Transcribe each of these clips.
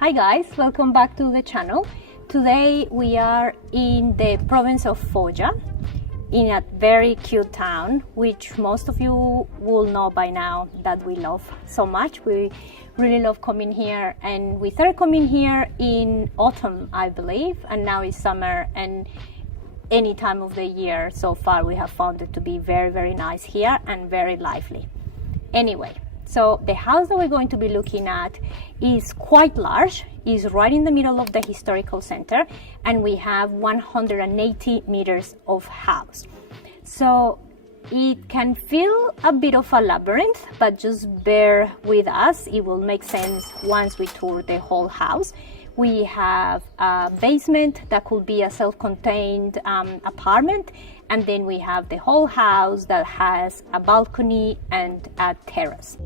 Hi guys, welcome back to the channel. Today we are in the province of Foggia in a very cute town which most of you will know by now that we love so much. We really love coming here, and we started coming here in autumn, I believe, and now it's summer, and any time of the year so far we have found it to be very nice here and very lively. Anyway, so the house that we're going to be looking at is quite large, is right in the middle of the historical center, and we have 180 meters of house. So it can feel a bit of a labyrinth, but just bear with us. It will make sense once we tour the whole house. We have a basement that could be a self-contained apartment, and then we have the whole house that has a balcony and a terrace.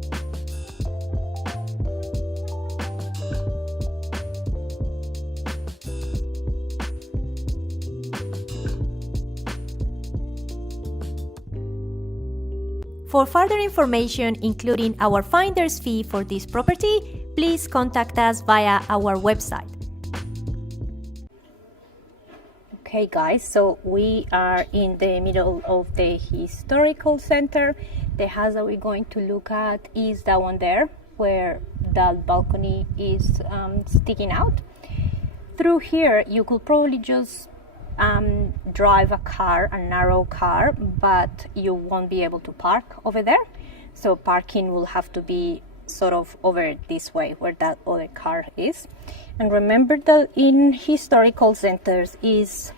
For further information, including our finder's fee for this property, please contact us via our website. Okay guys, so we are in the middle of the historical center. The house that we're going to look at is that one there, where that balcony is sticking out. Through here, you could probably just drive a car, a narrow car, but you won't be able to park over there. So parking will have to be sort of over this way where that other car is. And remember that in historical centers is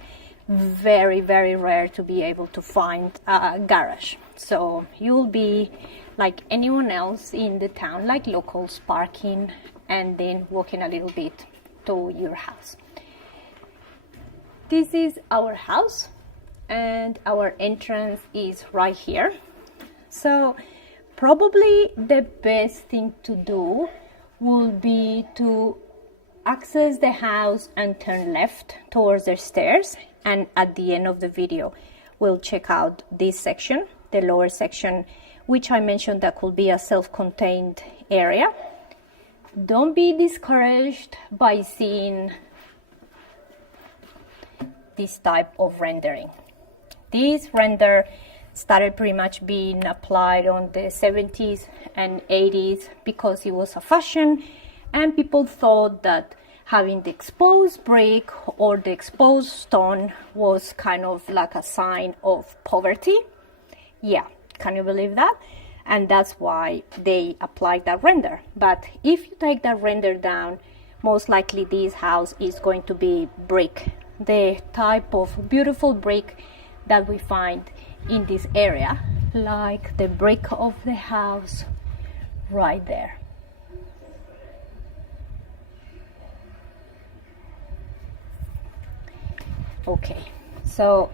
very rare to be able to find a garage. So you'll be like anyone else in the town, like locals, parking and then walking a little bit to your house. This is our house and our entrance is right here. So probably the best thing to do will be to access the house and turn left towards the stairs, and at the end of the video we'll check out this section, the lower section, which I mentioned that could be a self-contained area. Don't be discouraged by seeing this type of rendering. This render started pretty much being applied on the 70s and 80s because it was a fashion, and people thought that having the exposed brick or the exposed stone was kind of like a sign of poverty. Yeah, can you believe that? And that's why they applied that render. But if you take that render down, most likely this house is going to be brick, the type of beautiful brick that we find in this area, like the brick of the house right there. Okay, so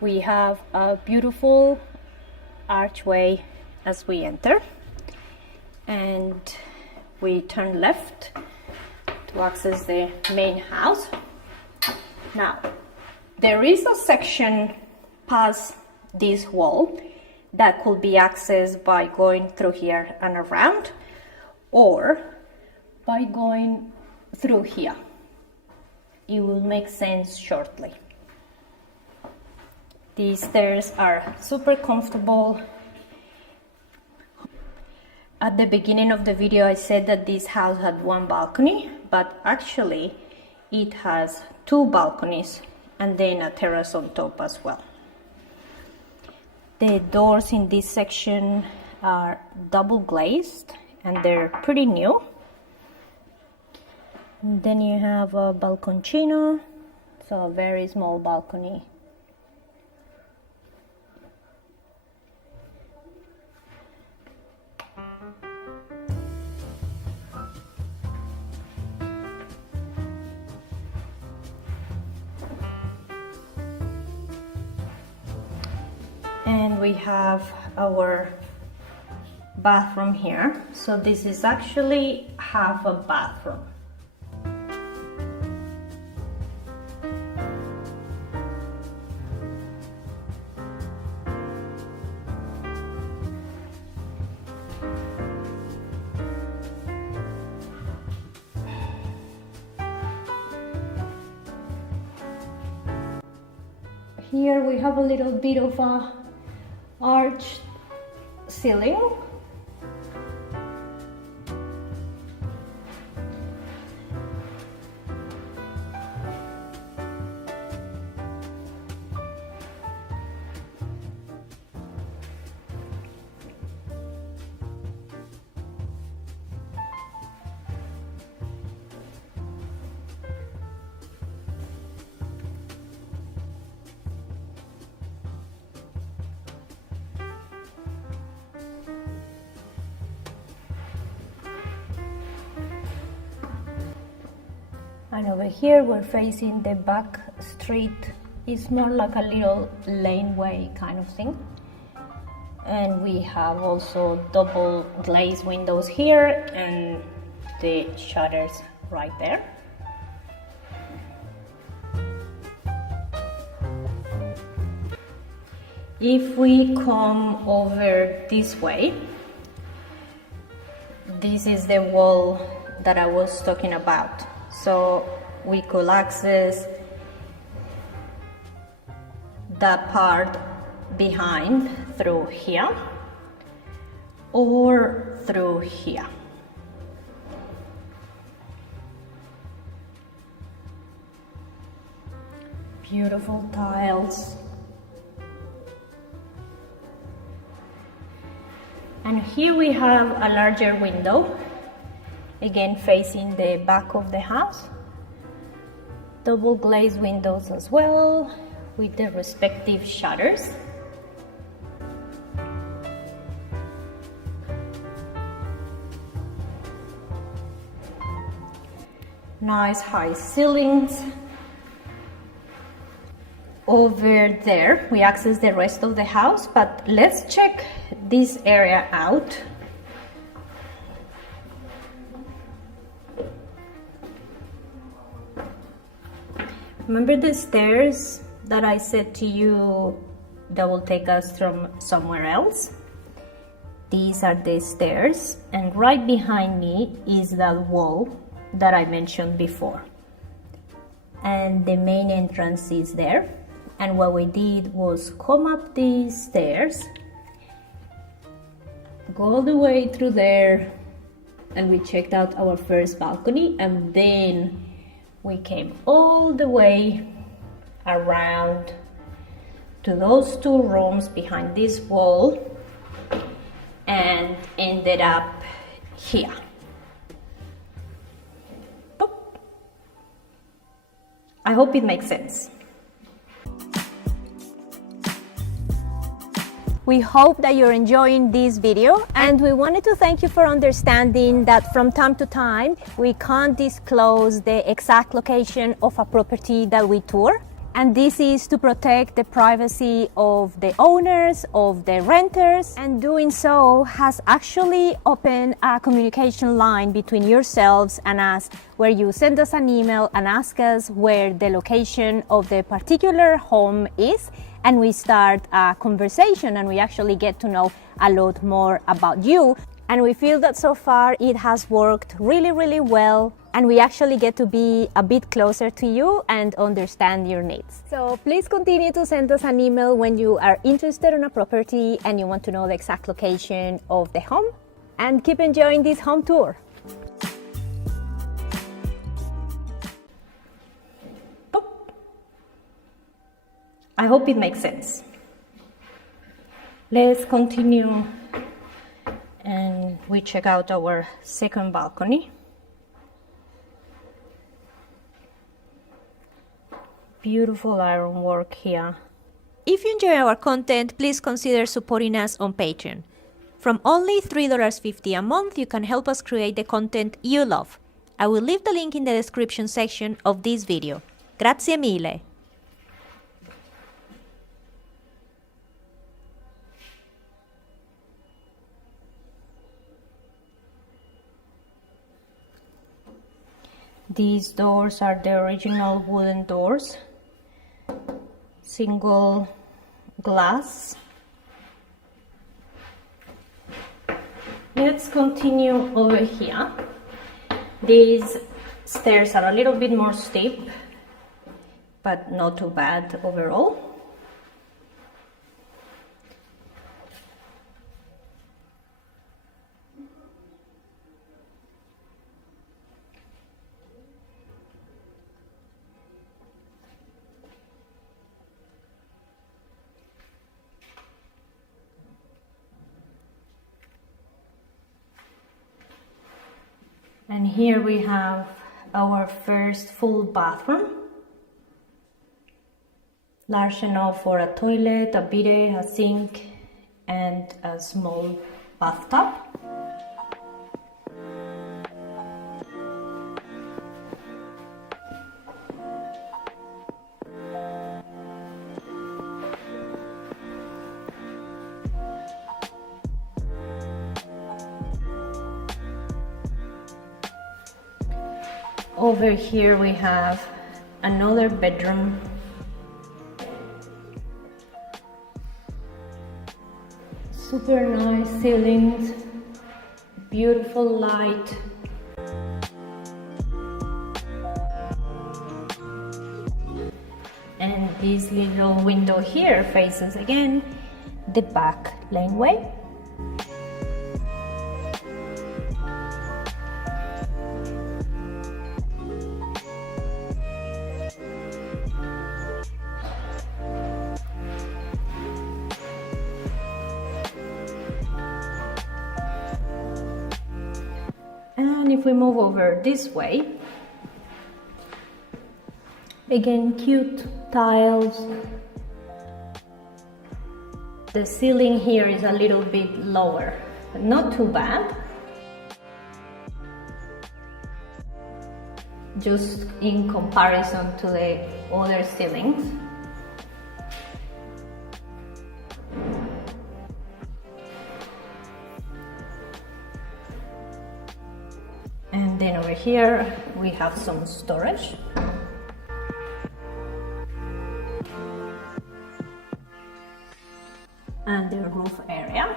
we have a beautiful archway as we enter, and we turn left to access the main house. Now, there is a section past this wall that could be accessed by going through here and around, or by going through here. It will make sense shortly. These stairs are super comfortable. At the beginning of the video I said that this house had one balcony, but actually it has two balconies and then a terrace on top as well. The doors in this section are double glazed and they're pretty new. And then you have a balconcino, so a very small balcony. And we have our bathroom here. So this is actually half a bathroom. Here we have a little bit of a arched ceiling. And over here we're facing the back street. It's more like a little laneway kind of thing. And we have also double glazed windows here and the shutters right there. If we come over this way, this is the wall that I was talking about. So we could access that part behind through here or through here. Beautiful tiles. And here we have a larger window, again facing the back of the house. Double glazed windows as well, with the respective shutters. Nice high ceilings. Over there we access the rest of the house, but let's check this area out. Remember the stairs that I said to you that will take us from somewhere else? These are the stairs, and right behind me is that wall that I mentioned before. And the main entrance is there. And what we did was come up these stairs, go all the way through there, and we checked out our first balcony, and then we came all the way around to those two rooms behind this wall and ended up here. Boop. I hope it makes sense. We hope that you're enjoying this video, and we wanted to thank you for understanding that from time to time we can't disclose the exact location of a property that we tour, and this is to protect the privacy of the owners, of the renters, and doing so has actually opened a communication line between yourselves and us, where you send us an email and ask us where the location of the particular home is, and we start a conversation and we actually get to know a lot more about you. And we feel that so far it has worked really, really well, and we actually get to be a bit closer to you and understand your needs. So please continue to send us an email when you are interested in a property and you want to know the exact location of the home, and keep enjoying this home tour. I hope it makes sense. Let's continue and we check out our second balcony. Beautiful ironwork here. If you enjoy our content, please consider supporting us on Patreon. From only $3.50 a month, you can help us create the content you love. I will leave the link in the description section of this video. Grazie mille! These doors are the original wooden doors, single glass. Let's continue over here. These stairs are a little bit more steep, but not too bad overall. And here we have our first full bathroom. Large enough for a toilet, a bidet, a sink, and a small bathtub. Over here we have another bedroom. Super nice ceilings, beautiful light. And this little window here faces again the back laneway. And if we move over this way, again, cute tiles. The ceiling here is a little bit lower, but not too bad. Just in comparison to the other ceilings. And then over here we have some storage. And the roof area.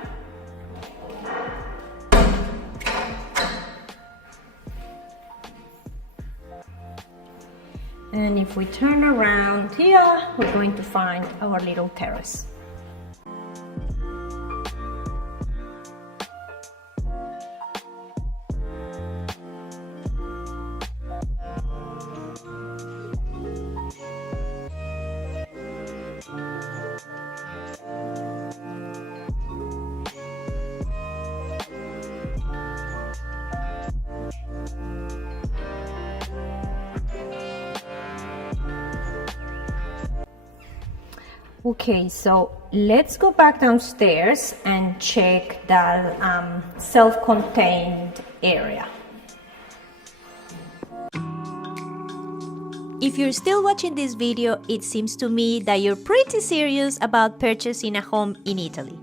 And if we turn around here, we're going to find our little terrace. Okay, so let's go back downstairs and check that self-contained area. If you're still watching this video, it seems to me that you're pretty serious about purchasing a home in Italy.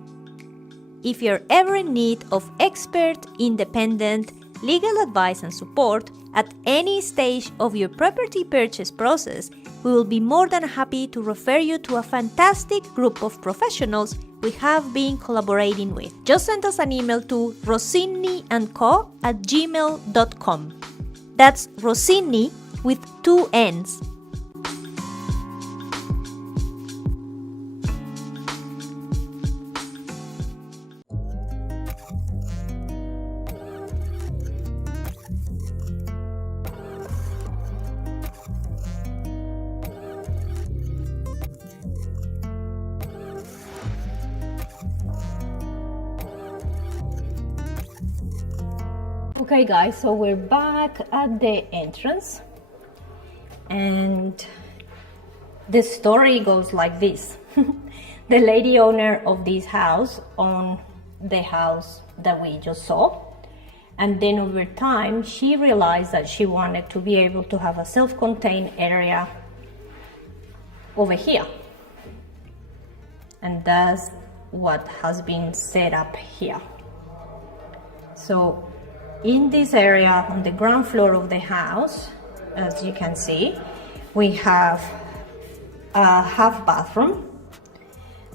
If you're ever in need of expert, independent, legal advice and support at any stage of your property purchase process, we will be more than happy to refer you to a fantastic group of professionals we have been collaborating with. Just send us an email to rossinniandco@gmail.com. That's Rossinni with 2 N's. Okay guys, so we're back at the entrance and the story goes like this. The lady owner of this house owned the house that we just saw, and then over time she realized that she wanted to be able to have a self-contained area over here, and that's what has been set up here. So in this area on the ground floor of the house, as you can see, we have a half bathroom,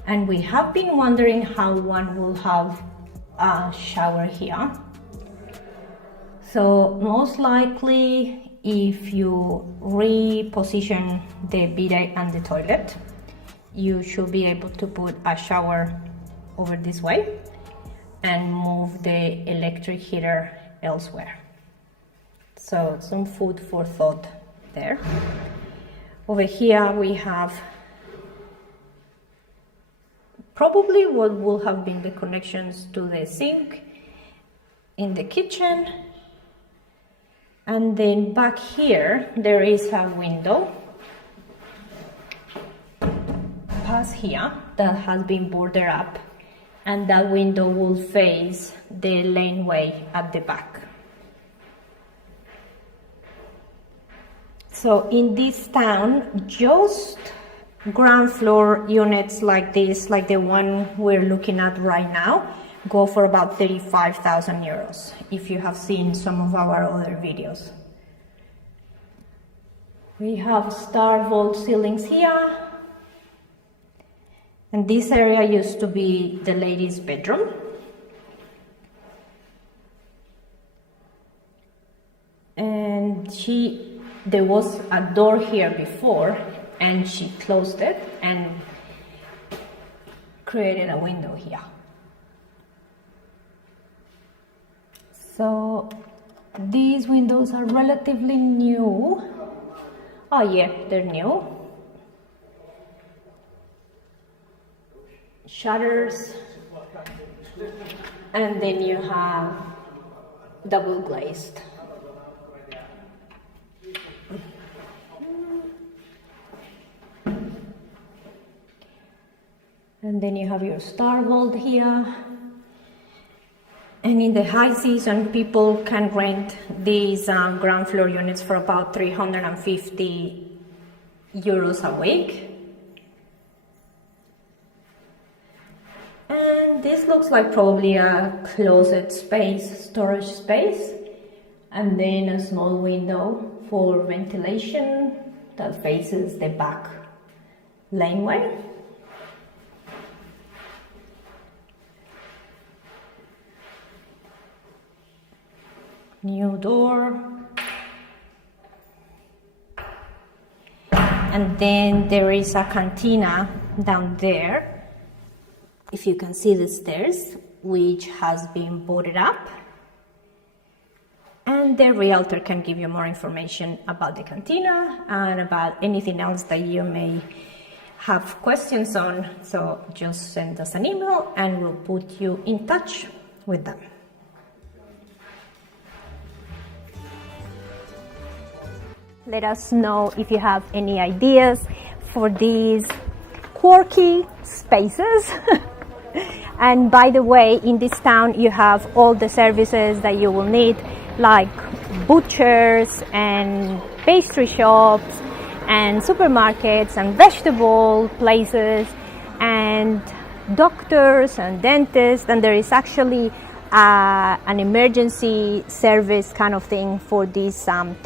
and we have been wondering how one will have a shower here. So most likely, if you reposition the bidet and the toilet, you should be able to put a shower over this way and move the electric heater elsewhere. So some food for thought there. Over here we have probably what will have been the connections to the sink in the kitchen, And then back here, there is a window past here that has been boarded up, and that window will face the laneway at the back. So in this town, just ground floor units like this, like the one we're looking at right now, go for about 35,000 euros, if you have seen some of our other videos. We have star vault ceilings here. And this area used to be the ladies' bedroom. And there was a door here before, and she closed it and created a window here. So these windows are relatively new. Oh yeah, they're new. Shutters, and then you have double glazed. And then you have your star vault here. And in the high season, people can rent these ground floor units for about 350 euros a week. And this looks like probably a closet space, storage space. And then a small window for ventilation that faces the back laneway. New door. And then there is a cantina down there, if you can see the stairs, which has been boarded up. And the realtor can give you more information about the cantina and about anything else that you may have questions on. So just send us an email and we'll put you in touch with them. Let us know if you have any ideas for these quirky spaces. And by the way, in this town you have all the services that you will need, like butchers and pastry shops and supermarkets and vegetable places and doctors and dentists, and there is actually an emergency service kind of thing for this town.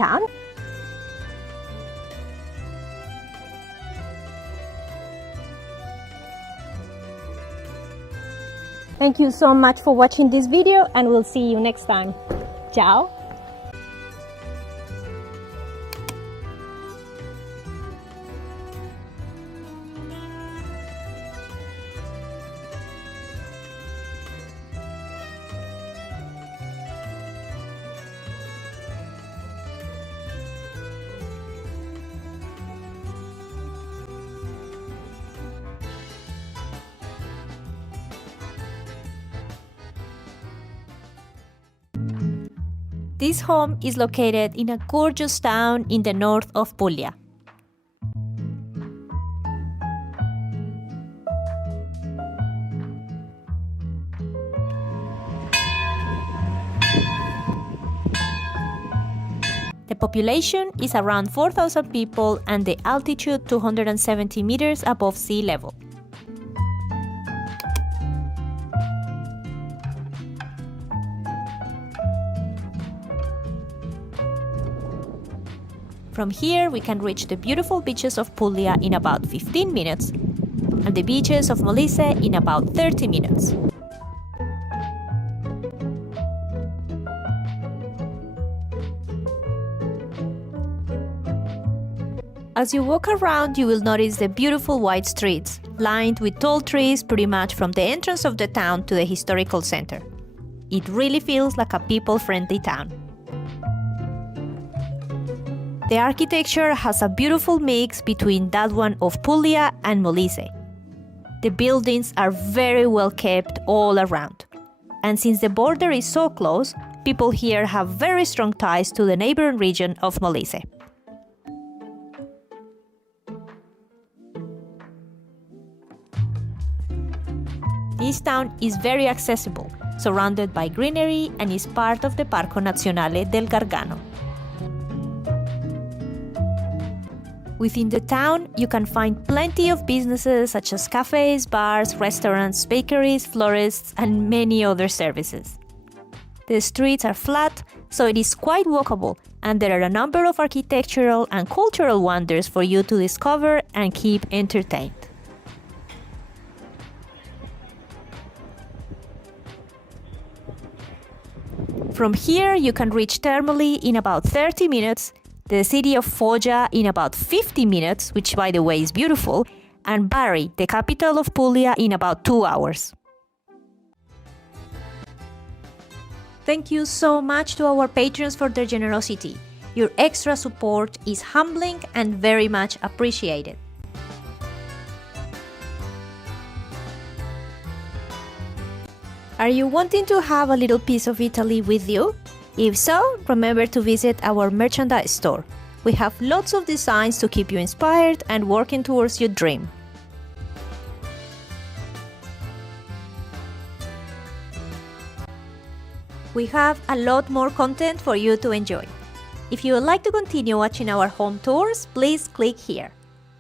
Thank you so much for watching this video, and we'll see you next time. Ciao! This home is located in a gorgeous town in the north of Puglia. The population is around 4,000 people and the altitude 270 meters above sea level. From here, we can reach the beautiful beaches of Puglia in about 15 minutes and the beaches of Molise in about 30 minutes. As you walk around, you will notice the beautiful white streets, lined with tall trees pretty much from the entrance of the town to the historical center. It really feels like a people-friendly town. The architecture has a beautiful mix between that one of Puglia and Molise. The buildings are very well kept all around. And since the border is so close, people here have very strong ties to the neighboring region of Molise. This town is very accessible, surrounded by greenery, and is part of the Parco Nazionale del Gargano. Within the town, you can find plenty of businesses such as cafes, bars, restaurants, bakeries, florists, and many other services. The streets are flat, so it is quite walkable, and there are a number of architectural and cultural wonders for you to discover and keep entertained. From here, you can reach Termoli in about 30 minutes, the city of Foggia in about 50 minutes, which by the way is beautiful, and Bari, the capital of Puglia, in about 2 hours. Thank you so much to our patrons for their generosity. Your extra support is humbling and very much appreciated. Are you wanting to have a little piece of Italy with you? If so, remember to visit our merchandise store. We have lots of designs to keep you inspired and working towards your dream. We have a lot more content for you to enjoy. If you would like to continue watching our home tours, please click here.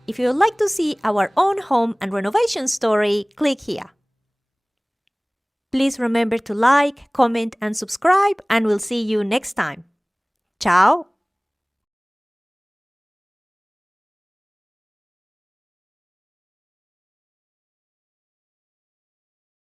If you would like to see our own home and renovation story, click here. Please remember to like, comment and subscribe, and we'll see you next time. Ciao!